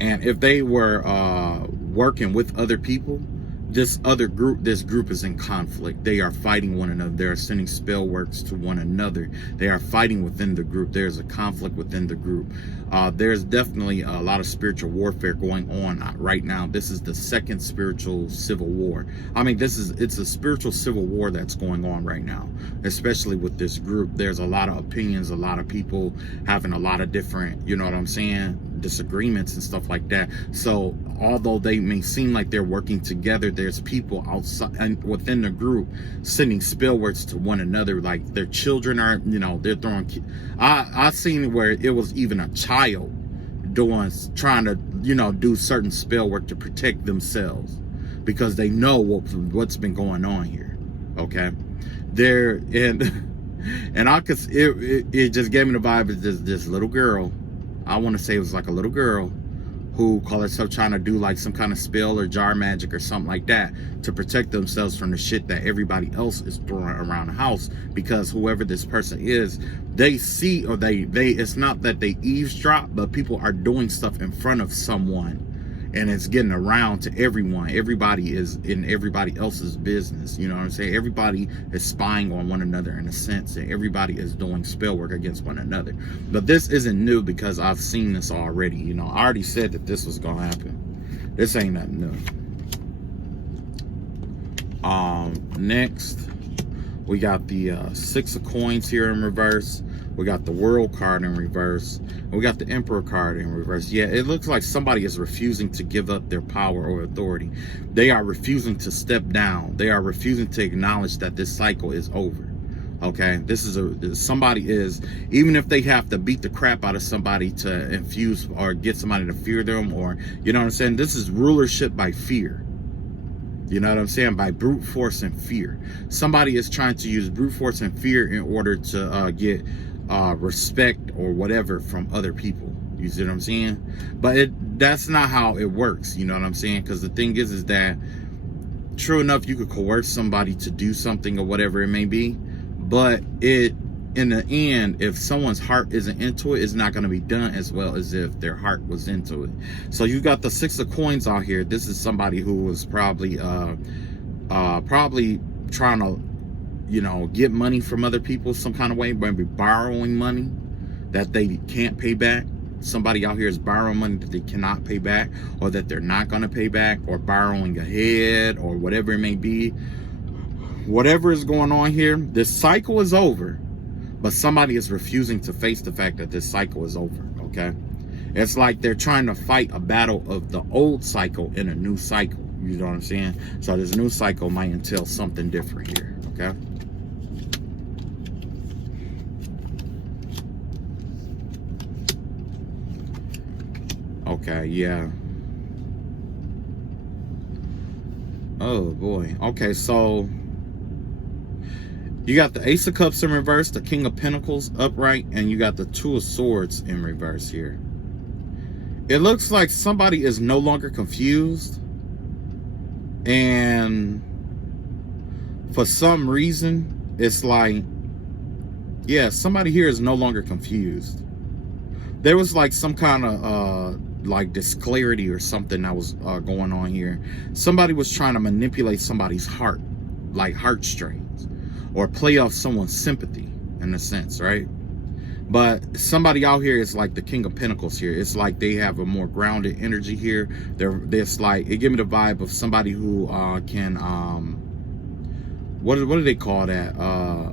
and if they were working with other people, this group is in conflict. They are fighting one another. They are sending spell works to one another. They are fighting within the group. There's a conflict within the group. There's definitely a lot of spiritual warfare going on right now. This is the second spiritual civil war. I mean, it's a spiritual civil war that's going on right now, especially with this group. There's a lot of opinions, a lot of people having a lot of different, you know what I'm saying, disagreements and stuff like that. So although they may seem like they're working together, there's people outside and within the group sending spell words to one another. Like, their children are, you know, they're throwing. I seen where it was even a child trying to, you know, do certain spell work to protect themselves, because they know what's been going on here. Okay, there and I could, it just gave me the vibe of this little girl. I want to say it was like a little girl who called herself trying to do like some kind of spell or jar magic or something like that to protect themselves from the shit that everybody else is throwing around the house. Because whoever this person is, they see, or they it's not that they eavesdrop, but people are doing stuff in front of someone, and it's getting around to everyone. Everybody is in everybody else's business. You know what I'm saying? Everybody is spying on one another in a sense, and everybody is doing spell work against one another. But this isn't new, because I've seen this already. You know, I already said that this was going to happen. This ain't nothing new. Next, we got the Six of Coins here in reverse. We got the World card in reverse. We got the Emperor card in reverse. Yeah, it looks like somebody is refusing to give up their power or authority. They are refusing to step down. They are refusing to acknowledge that this cycle is over. Okay, this is somebody is, even if they have to beat the crap out of somebody to infuse or get somebody to fear them, or, you know what I'm saying? This is rulership by fear. You know what I'm saying? By brute force and fear. Somebody is trying to use brute force and fear in order to get respect or whatever from other people. You see what I'm saying? But that's not how it works. You know what I'm saying? Because the thing is that, true enough, you could coerce somebody to do something or whatever it may be, but in the end, if someone's heart isn't into it, it's not going to be done as well as if their heart was into it. So you got the Six of Coins out here. This is somebody who was probably trying to, you know, get money from other people some kind of way, maybe borrowing money that they can't pay back. Somebody out here is borrowing money that they cannot pay back, or that they're not going to pay back, or borrowing ahead, or whatever it may be. Whatever is going on here, this cycle is over, but somebody is refusing to face the fact that this cycle is over. Okay, it's like they're trying to fight a battle of the old cycle in a new cycle. You know what I'm saying? So this new cycle might entail something different here. Okay. Okay, yeah. Oh boy. Okay, so you got the Ace of Cups in reverse, the King of Pentacles upright, and you got the Two of Swords in reverse here. it looks like somebody is no longer confused, and for some reason it's like, yeah, somebody here is no longer confused. There was like some kind of like disclarity or something that was going on here. Somebody was trying to manipulate somebody's heart, like heartstrings, or play off someone's sympathy in a sense, right? But somebody out here is like the King of Pentacles here. It's like they have a more grounded energy here. There's like, it gave me the vibe of somebody who can what do they call that?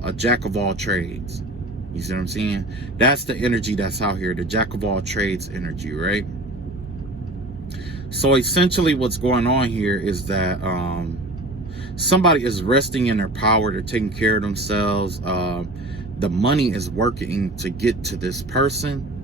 A jack of all trades. You see what I'm saying? That's the energy that's out here, the jack of all trades energy, right? So essentially what's going on here is that somebody is resting in their power. They're taking care of themselves. The money is working to get to this person.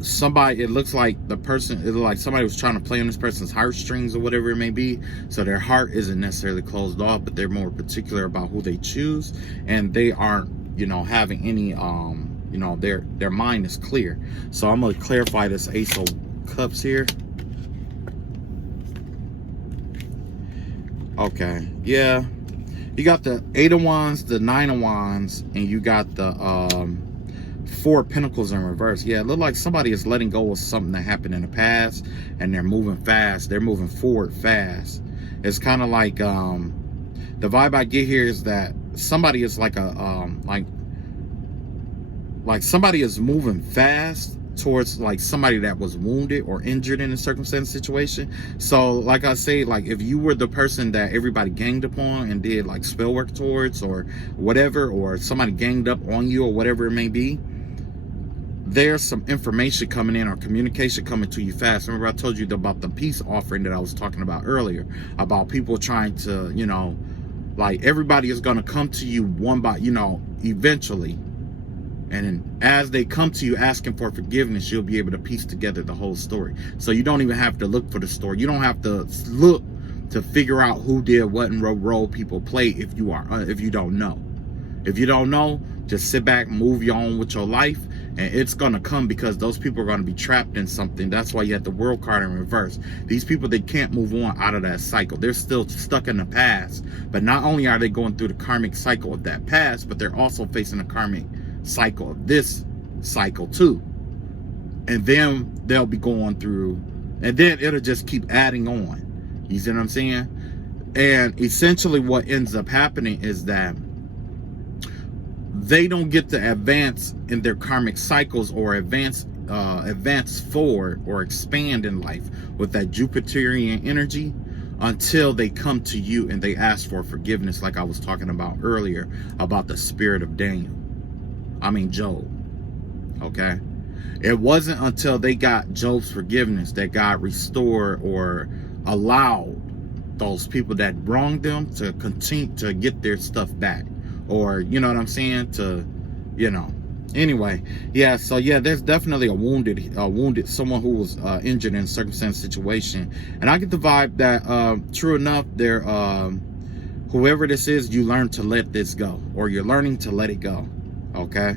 Somebody, it looks like the person, it looks like somebody was trying to play on this person's heartstrings or whatever it may be. So their heart isn't necessarily closed off, but they're more particular about who they choose, and they aren't, you know, having any, you know, their mind is clear. So I'm going to clarify this Ace of Cups here. Okay, yeah, you got the 8 of Wands, the 9 of Wands, and you got the 4 Pentacles in reverse. Yeah, it looked like somebody is letting go of something that happened in the past, and they're moving fast. They're moving forward fast. It's kind of like the vibe I get here is that somebody is like a like somebody is moving fast towards like somebody that was wounded or injured in a circumstance situation. So like I say, like if you were the person that everybody ganged up on and did like spell work towards or whatever, or somebody ganged up on you or whatever it may be, there's some information coming in or communication coming to you fast. Remember I told you about the peace offering that I was talking about earlier, about people trying to, you know, like everybody is going to come to you one by, you know, eventually. And as they come to you asking for forgiveness, you'll be able to piece together the whole story. So you don't even have to look for the story. You don't have to look to figure out who did what and what role people play if you don't know. If you don't know, just sit back, move on with your life, and it's going to come, because those people are going to be trapped in something. That's why you have the World card in reverse. These people, they can't move on out of that cycle. They're still stuck in the past. But not only are they going through the karmic cycle of that past, but they're also facing a karmic cycle of this cycle too. And then they'll be going through, and then it'll just keep adding on. You see what I'm saying? And essentially what ends up happening is that they don't get to advance in their karmic cycles or advance forward or expand in life with that Jupiterian energy until they come to you and they ask for forgiveness, like I was talking about earlier about the spirit of Job. Okay, it wasn't until they got Job's forgiveness that God restored or allowed those people that wronged them to continue to get their stuff back, or you know what I'm saying, to, you know, anyway. Yeah, so yeah, there's definitely a wounded someone who was injured in a circumstance situation, and I get the vibe that true enough, there whoever this is, you learn to let this go, or you're learning to let it go. Okay,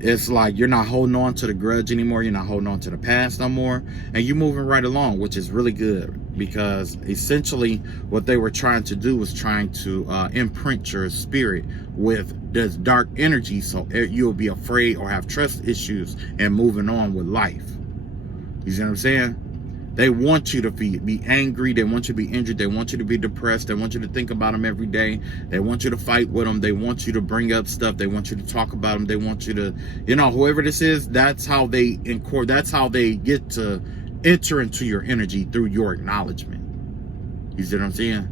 it's like you're not holding on to the grudge anymore, you're not holding on to the past no more, and you're moving right along, which is really good, because essentially what they were trying to do was trying to imprint your spirit with this dark energy, so you'll be afraid or have trust issues and moving on with life. You see what I'm saying? They want you to be angry. They want you to be injured. They want you to be depressed. They want you to think about them every day. They want you to fight with them. They want you to bring up stuff. They want you to talk about them. They want you to, you know, whoever this is, that's how they get to enter into your energy, through your acknowledgement. You see what I'm saying?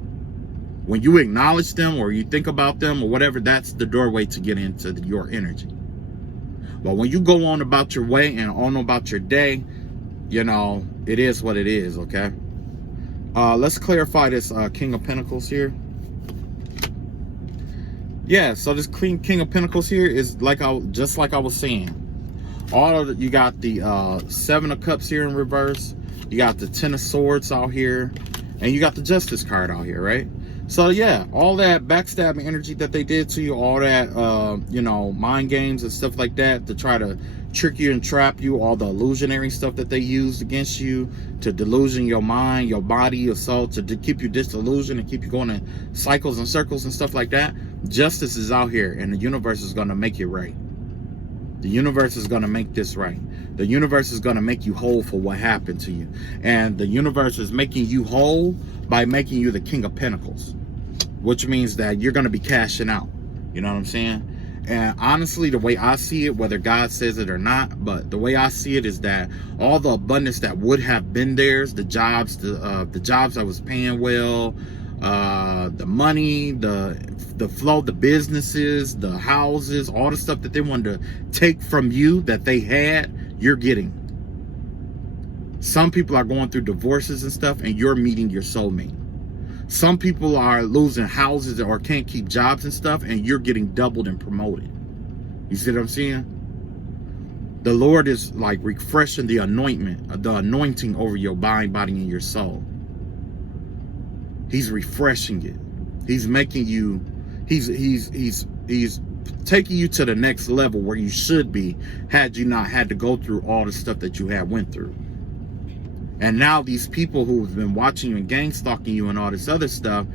When you acknowledge them or you think about them or whatever, that's the doorway to get into your energy. But when you go on about your way and on about your day, you know, it is what it is. Okay, let's clarify this King of Pentacles here. Yeah, so this King of Pentacles here is just like I was saying. You got the 7 of Cups here in reverse. You got the 10 of Swords out here, and you got the Justice card out here, right? So yeah, all that backstabbing energy that they did to you, all that, you know, mind games and stuff like that to try to trick you and trap you, all the illusionary stuff that they used against you to delusion your mind, your body, your soul, to keep you disillusioned and keep you going in cycles and circles and stuff like that. Justice is out here, and the universe is going to make it right. The universe is going to make this right. The universe is going to make you whole for what happened to you. And the universe is making you whole by making you the King of Pentacles, which means that you're going to be cashing out. You know what I'm saying? And honestly, the way I see it, whether God says it or not, but the way I see it is that all the abundance that would have been theirs, the jobs that was paying well, the money, the flow, the businesses, the houses, all the stuff that they wanted to take from you that they had, you're getting. Some people are going through divorces and stuff, and you're meeting your soulmate. Some people are losing houses or can't keep jobs and stuff, and you're getting doubled and promoted. You see what I'm saying? The Lord is like refreshing the anointing over your mind, body, and your soul. He's refreshing it. He's making you, he's taking you to the next level where you should be had you not had to go through all the stuff that you had went through. And now these people who've been watching you and gang stalking you and all this other stuff,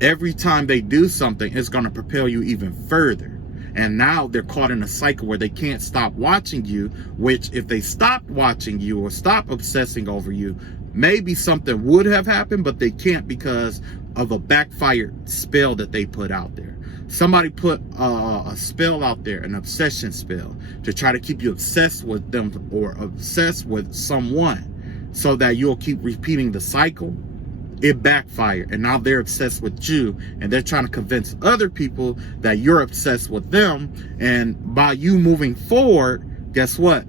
every time they do something, it's going to propel you even further. And now they're caught in a cycle where they can't stop watching you, which if they stopped watching you or stop obsessing over you, maybe something would have happened, but they can't because of a backfired spell that they put out there. Somebody put a spell out there, an obsession spell, to try to keep you obsessed with them or obsessed with someone, so that you'll keep repeating the cycle. It backfired, and now they're obsessed with you, and they're trying to convince other people that you're obsessed with them. And by you moving forward, guess what?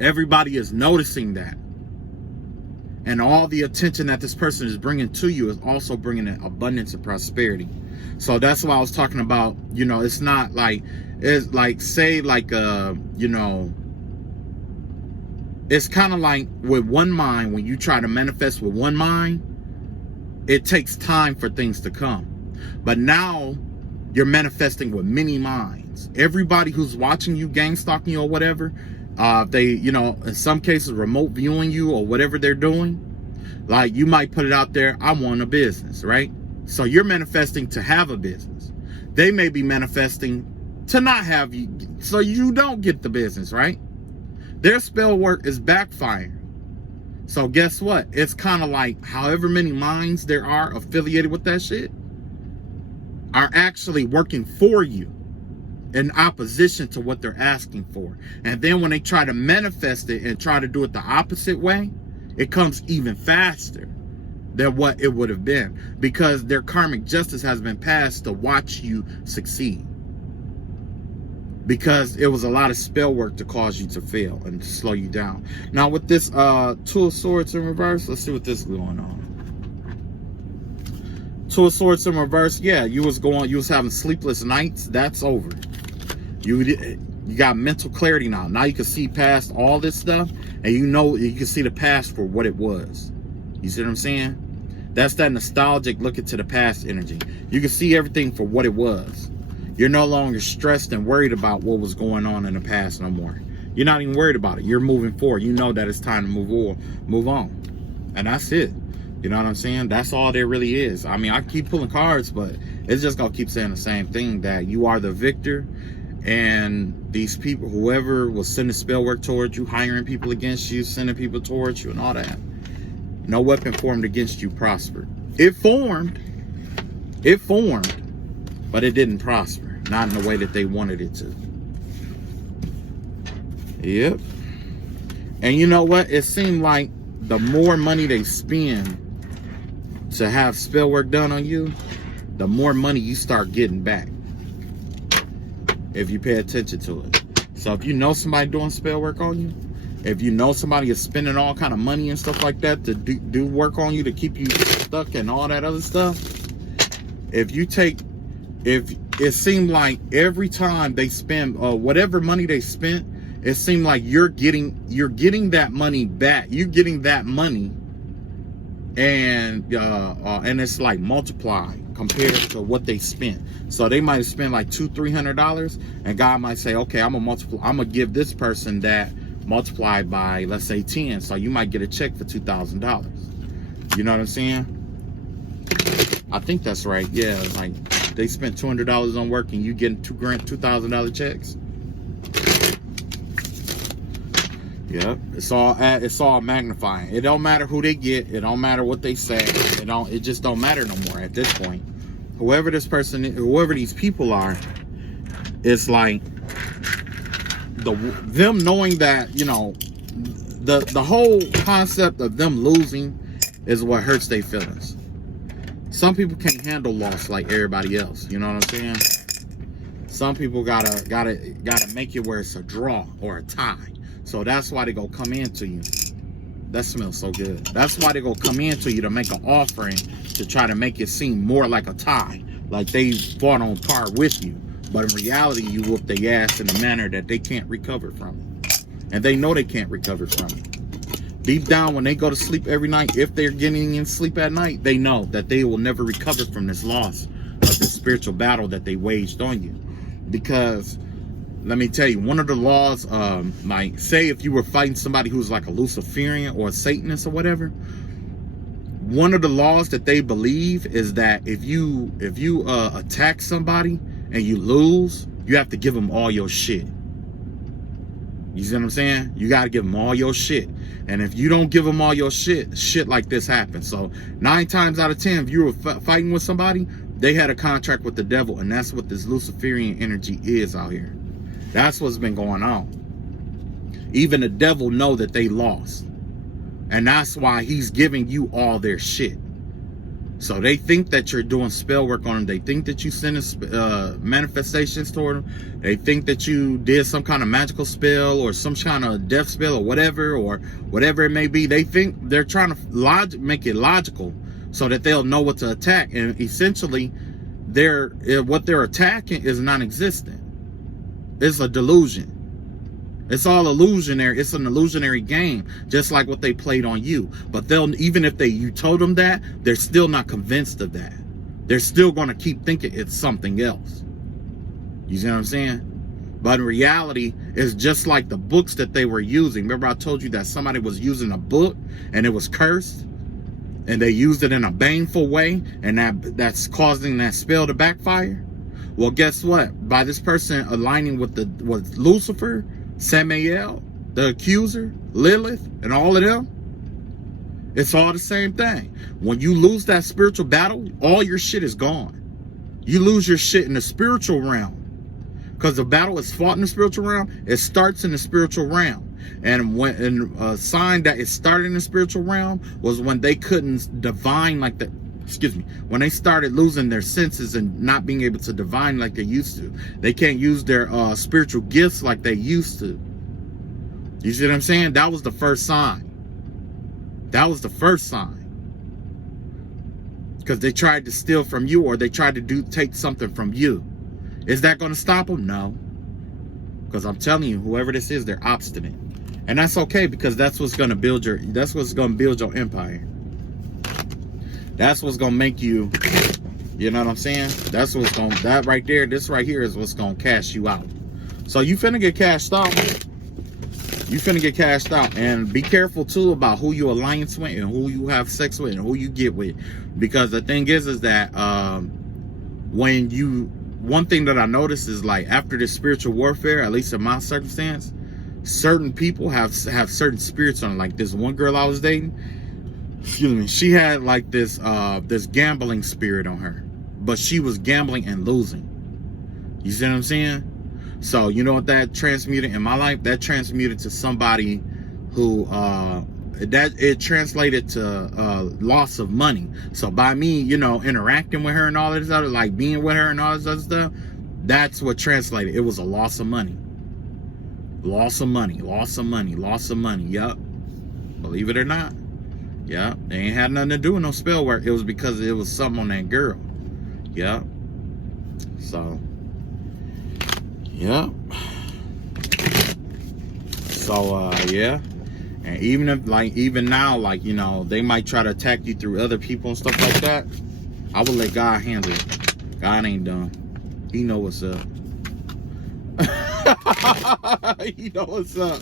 Everybody is noticing that. And all the attention that this person is bringing to you is also bringing in abundance and prosperity. So that's why I was talking about, you know, it's not like, it's like, say like, you know, it's kind of like with one mind, when you try to manifest with one mind, it takes time for things to come. But now you're manifesting with many minds. Everybody who's watching you, gang stalking you or whatever, they, you know, in some cases remote viewing you or whatever they're doing, like you might put it out there, I want a business, right? So you're manifesting to have a business. They may be manifesting to not have you, so you don't get the business, right? Their spell work is backfiring. So guess what? It's kind of like however many minds there are affiliated with that shit are actually working for you in opposition to what they're asking for. And then when they try to manifest it and try to do it the opposite way, it comes even faster than what it would have been, because their karmic justice has been passed to watch you succeed. Because it was a lot of spell work to cause you to fail and to slow you down. Now with this Two of Swords in reverse, let's see what this is going on. Two of Swords in reverse, yeah, you was having sleepless nights. That's over. You got mental clarity now. Now you can see past all this stuff, and you know you can see the past for what it was. You see what I'm saying? That's that nostalgic look into the past energy. You can see everything for what it was. You're no longer stressed and worried about what was going on in the past no more. You're not even worried about it. You're moving forward. You know that it's time to move on. And that's it. You know what I'm saying? That's all there really is. I mean, I keep pulling cards, but it's just going to keep saying the same thing, that you are the victor. And these people, whoever was sending spell work towards you, hiring people against you, sending people towards you and all that, no weapon formed against you prospered. It formed, but it didn't prosper. Not in the way that they wanted it to. Yep. And you know what? It seemed like the more money they spend to have spell work done on you, the more money you start getting back, if you pay attention to it. So if you know somebody doing spell work on you, if you know somebody is spending all kind of money and stuff like that to do work on you to keep you stuck and all that other stuff, if it seemed like every time they spend whatever money they spent, it seemed like you're getting that money back. You're getting that money and it's like multiplied compared to what they spent. So they might have spent like $200-300, and God might say, okay, I'm gonna give this person that multiplied by, let's say, 10. So you might get a check for $2,000. You know what I'm saying? I think that's right. Yeah, like they spent $200 on work and you getting $2,000 checks. Yep, it's all magnifying. It don't matter who they get. It don't matter what they say. It just don't matter no more at this point. Whoever this person, whoever these people are, it's like them knowing that, you know, the whole concept of them losing is what hurts their feelings. Some people can't handle loss like everybody else. You know what I'm saying? Some people gotta make it where it's a draw or a tie. So that's why they go come into you. That smells so good. That's why they go come into you to make an offering to try to make it seem more like a tie, like they fought on par with you. But in reality, you whoop their ass in a manner that they can't recover from it. And they know they can't recover from it. Deep down, when they go to sleep every night, if they're getting in sleep at night, they know that they will never recover from this loss of this spiritual battle that they waged on you. Because let me tell you, one of the laws, like say if you were fighting somebody who's like a Luciferian or a Satanist or whatever, one of the laws that they believe is that if you attack somebody and you lose, you have to give them all your shit. You see what I'm saying? You got to give them all your shit. And if you don't give them all your shit like this happens. So 9 times out of 10, if you were fighting with somebody, they had a contract with the devil, and that's what this Luciferian energy is out here. That's what's been going on. Even the devil know that they lost. And that's why he's giving you all their shit. So they think that you're doing spell work on them. They think that you sending manifestations toward them. They think that you did some kind of magical spell or some kind of death spell or whatever it may be. They think they're trying to make it logical so that they'll know what to attack. And essentially, what they're attacking is non-existent. It's a delusion. It's all illusionary. It's an illusionary game, just like what they played on you. But even if you told them that, they're still not convinced of that. They're still going to keep thinking it's something else. You see what I'm saying? But in reality, it's just like the books that they were using. Remember I told you that somebody was using a book and it was cursed? And they used it in a baneful way, and that's causing that spell to backfire? Well, guess what? By this person aligning with Lucifer, Samael, the accuser, Lilith, and all of them, it's all the same thing. When you lose that spiritual battle, all your shit is gone. You lose your shit in the spiritual realm. Because the battle is fought in the spiritual realm, it starts in the spiritual realm. And a sign that it started in the spiritual realm was when they couldn't divine like the... when they started losing their senses and not being able to divine like they used to. They can't use their spiritual gifts like they used to. You see what I'm saying? That was the first sign. That was the first sign. Because they tried to steal from you, or they tried to take something from you. Is that going to stop them? No. Because I'm telling you, whoever this is, they're obstinate. And that's okay, because that's what's going to build your empire. That's what's gonna make you, you know what I'm saying? That's what's gonna, that right there, this right here is what's gonna cash you out. So you finna get cashed out. You finna get cashed out. And be careful too about who you alliance with and who you have sex with and who you get with. Because the thing is that one thing that I noticed is, like, after this spiritual warfare, at least in my circumstance, certain people have certain spirits on. Like this one girl I was dating, she had like this gambling spirit on her, but she was gambling and losing. You see what I'm saying? So you know what that transmuted in my life? That transmuted to somebody who it translated to loss of money. So by me, you know, interacting with her and all this other, like being with her and all this other stuff, that's what translated. It was a loss of money. Loss of money, loss of money, loss of money. Yup. Believe it or not. Yeah, they ain't had nothing to do with no spell work. It was because it was something on that girl. Yeah. So, yeah. So, yeah. And even if, like, even now, like, you know, they might try to attack you through other people and stuff like that, I will let God handle it. God ain't done. He know what's up. He know what's up.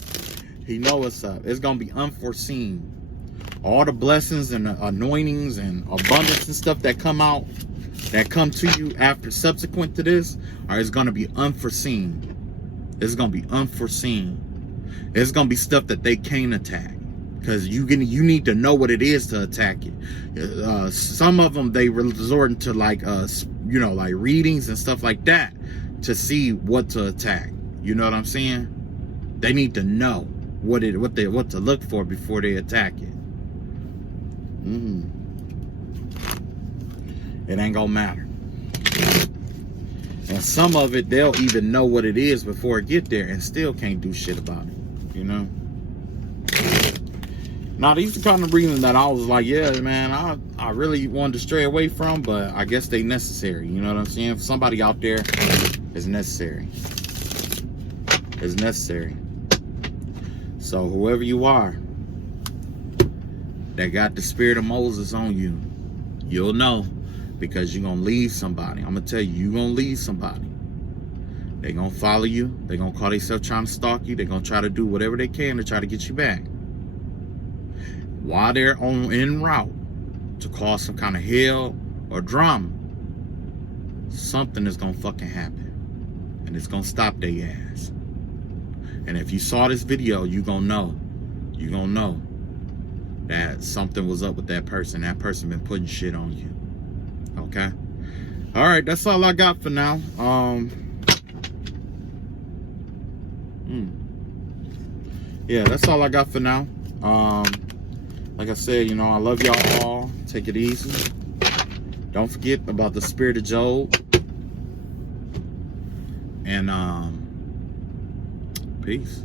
He know what's up. It's gonna be unforeseen. All the blessings and the anointings and abundance and stuff that come out, that come to you after subsequent to this, is gonna be unforeseen. It's gonna be unforeseen. It's gonna be stuff that they can't attack, because you need to know what it is to attack it. Some of them, they resort to like you know, like readings and stuff like that to see what to attack. You know what I'm saying? They need to know what to look for before they attack it. It ain't gonna matter. And some of it, they'll even know what it is before it get there and still can't do shit about it, you know? Now, these are the kind of reasons that I was like, yeah, man, I really wanted to stray away from, but I guess they necessary, you know what I'm saying? Somebody out there is necessary. It's necessary. So whoever you are that got the spirit of Moses on you, you'll know, because you're going to leave somebody. I'm going to tell you, you're going to leave somebody. They're going to follow you. They're going to call themselves trying to stalk you. They're going to try to do whatever they can to try to get you back. While they're en route to cause some kind of hell or drama, something is going to fucking happen. And it's going to stop their ass. And if you saw this video, you're going to know. You're going to know that something was up with that person. That person been putting shit on you. Okay? All right, that's all I got for now. Yeah, that's all I got for now. Like I said, you know, I love y'all all. Take it easy. Don't forget about the spirit of Job. And peace.